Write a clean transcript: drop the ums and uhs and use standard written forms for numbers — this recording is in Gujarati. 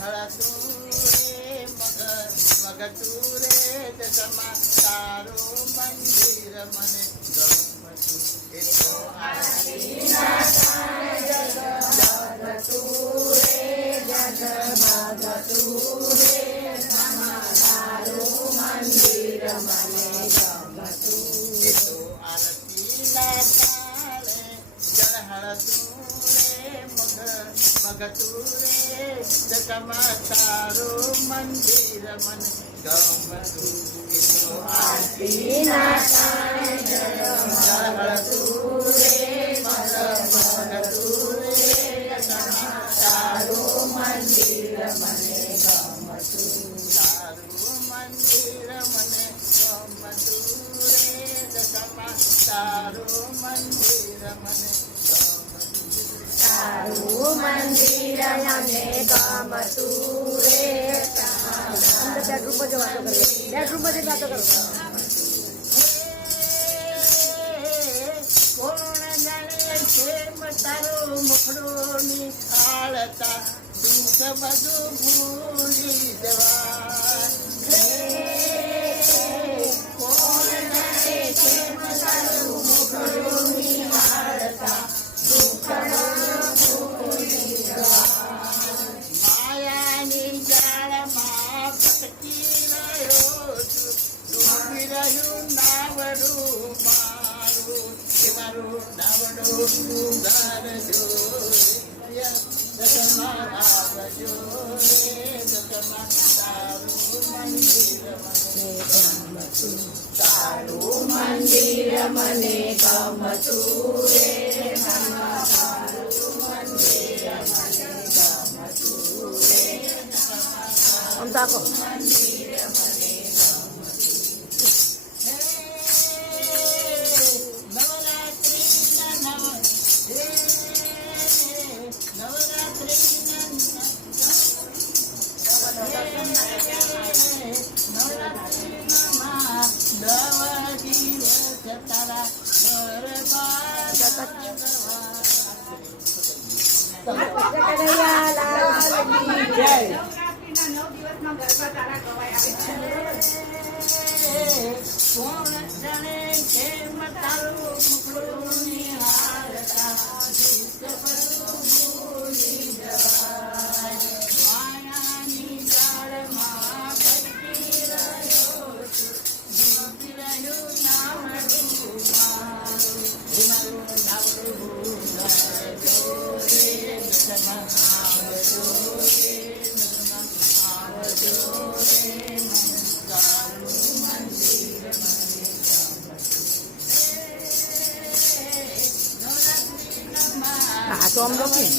હળતું રે મગતું રે દશમાં તારું મંદિર મને ગમતું એ તો આરતીના તાણે જગમગતું રે જગમગતું રે તારું મંદિર મને ગમતું એ તો આરતીના તાણે જળહળતું મગતું રે જગમાં તારું મંદિર મને ગમતું એ તો આરતીના તાણે જળહળતું રે મગતું રે જગમાં તારું મંદિર મને ગમતું તારું મંદિર મને ગમતું રે જગમાં તારું મંદિર મને તારું મંદિર મને ગમતું રે બેડરૂમ જ વાતો કરો કોણ જાણે કેમ તારું મુખડું નિખાળતા દુઃખ બધું ભૂલી જવા કોણ જાણે કેમ તારું મુખડું નિખાળતા માયાની જાળમાં ભટકી રહ્યો છું ડૂબી રહ્યું નાવડું મારું એ મારું નાવડું સુંદર જોઈ જગમાં આવજો રે જગમાં તારું મંદિર મને ગમતું તારું મંદિર મને ગમતું રે Taco. કોણ જાણે કેમ તારું મુખડું નિહાળતા ભૂલી જવાય માયાની જાળમાં ભટકી રહ્યો છું ડૂબી રહ્યું નાવડું મારું નાવડું આવજો રે જગમાં આવજો રે આવજો રે à cho ông đó kìa